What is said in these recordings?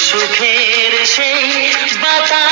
সুখের সেই বাতাস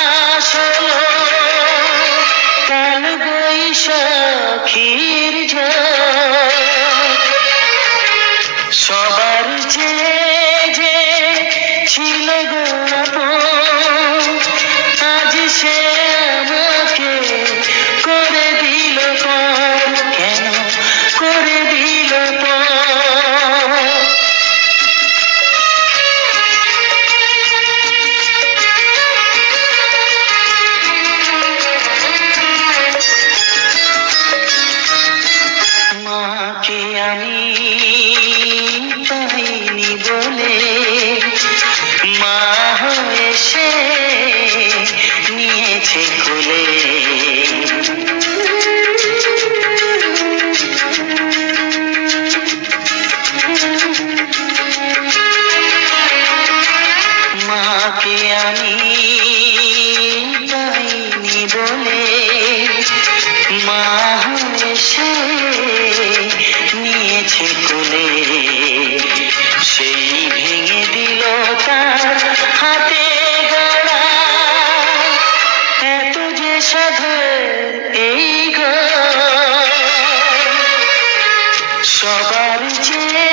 Thank you.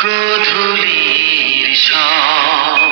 গোধূলির সব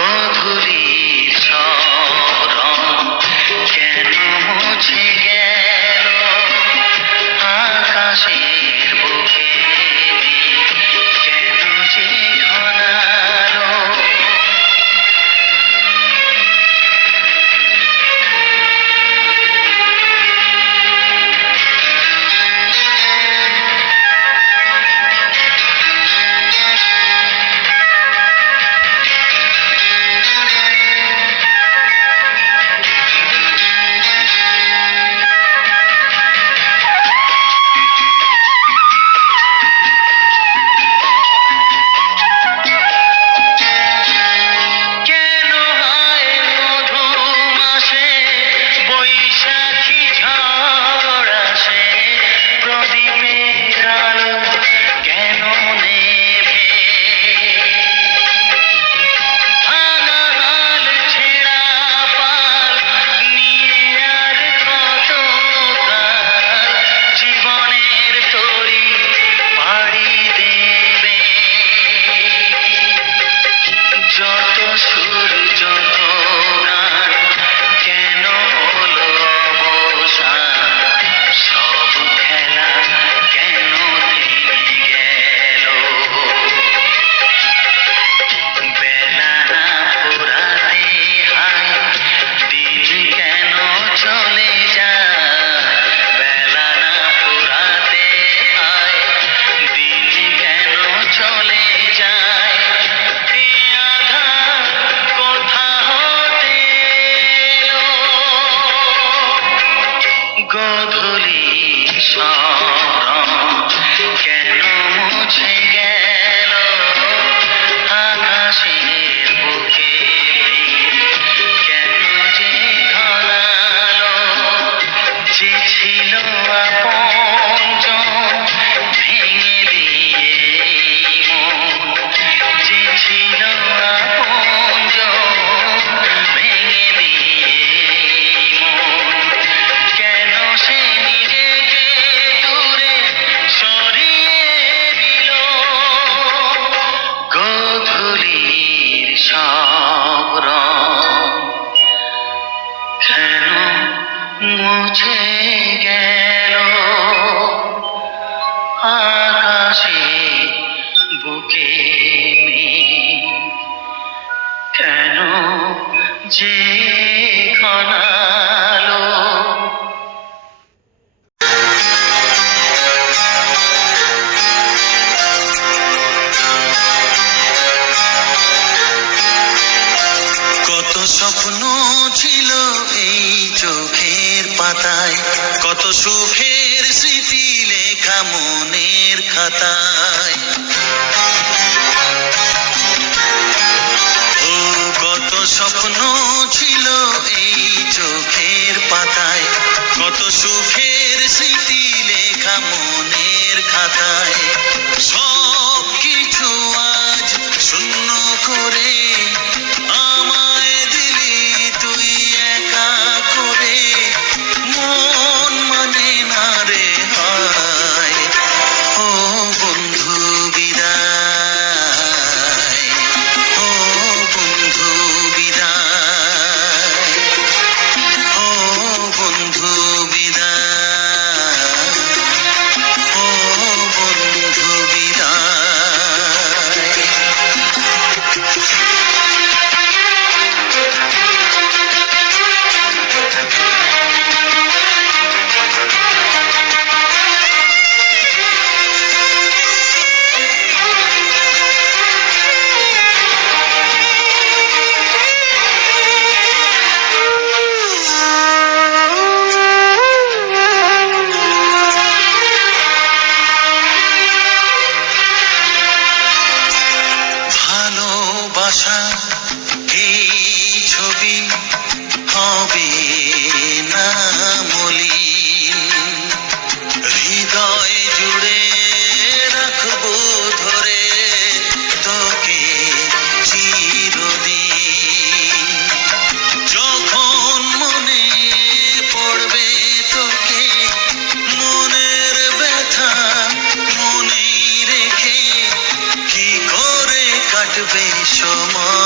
গধূলি। বুকে কেন যে কত স্বপ্ন ছিল এই চোখের পাতায়, কত সুখের স্মৃতি লেখা মনের খাতায়। স্বপ্ন ছিল এই চোখের পাতায়। কত সুখের স্মৃতি লেখা মনের খাতায়। সব কিছু আজ শূন্য করে কাটবে সময়